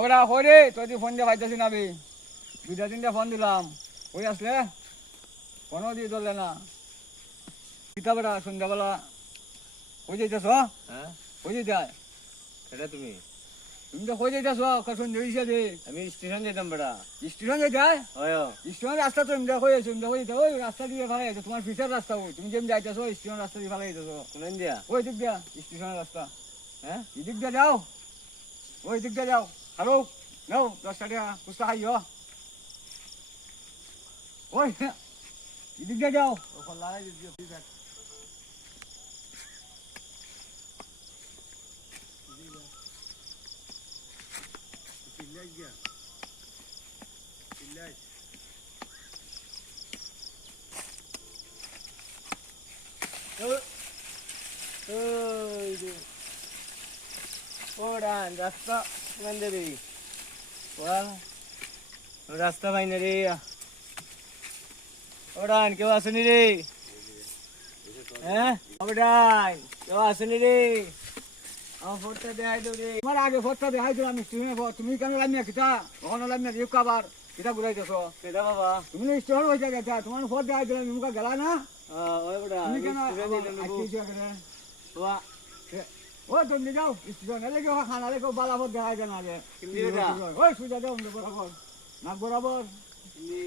ওরা কই রে তুই ফোন দিয়ে পাইতেছি না বে দুইটা তিনটা ফোন দিলাম কই আসলে ফোনও দিয়ে ধরলে না কিতাবেরা সন্ধ্যাবেলা কই যাইতেছ হ্যাঁ কই যাই এটা তুমি তুমি তো কই যাইতেছ সন্ধ্যা হয়েছে রে আমি স্টেশন যেতাম বেটা স্টেশন যাই হয় স্টেশন রাস্তা তো এমনি কই আছো এমনি কই ওই রাস্তা দিয়ে ভালো যাইছো তোমার ফিচার রাস্তা ওই তুমি যেমন যাইতেছো স্টেশন রাস্তা দিয়ে ভালো যাইতেছো কোন দিয়া ওই দিক দিয়া স্টেশনের রাস্তা হ্যাঁ এদিক দিয়ে যাও ওই দিক দিয়ে যাও হ্যালো নাও 10 টাকা কুস্তা খাইও ওই এদিক দিয়ে যাও ওখানে লাগাই দিও ঠিক আছে চিল্লাই গিয়া চিল্লাই ওই যে ওড়ান রাস্তা বন্ধ রে রাস্তা বাইনা রে ওড়ান কেউ আসেনি রে হ্যাঁ ওড়ান কেউ আসেনি রে আমার ফোনটা দেখাই দাও রে তোমার আগে ফটটা দেখাই দিলাম স্টেশনে তুমি কেন লামিয়া কিতা ওখানে লামিয়া দিও কাবার কিতা ঘুরাইতেছো কেডা বাবা তুমি স্টেশন হয়ে গেছে তোমার ফট দেখাই দিলাম মুখা গেলা না ওই বড়া তুমি কেন স্টুডেন্ট বাবা ও তুমি যাও স্টেশন এলে কেউ খানা লেগে বালা ফট দেখাই দেন আগে কিন্দি বেটা ওই সুজা দাও বরাবর নাক বরাবর কিন্দি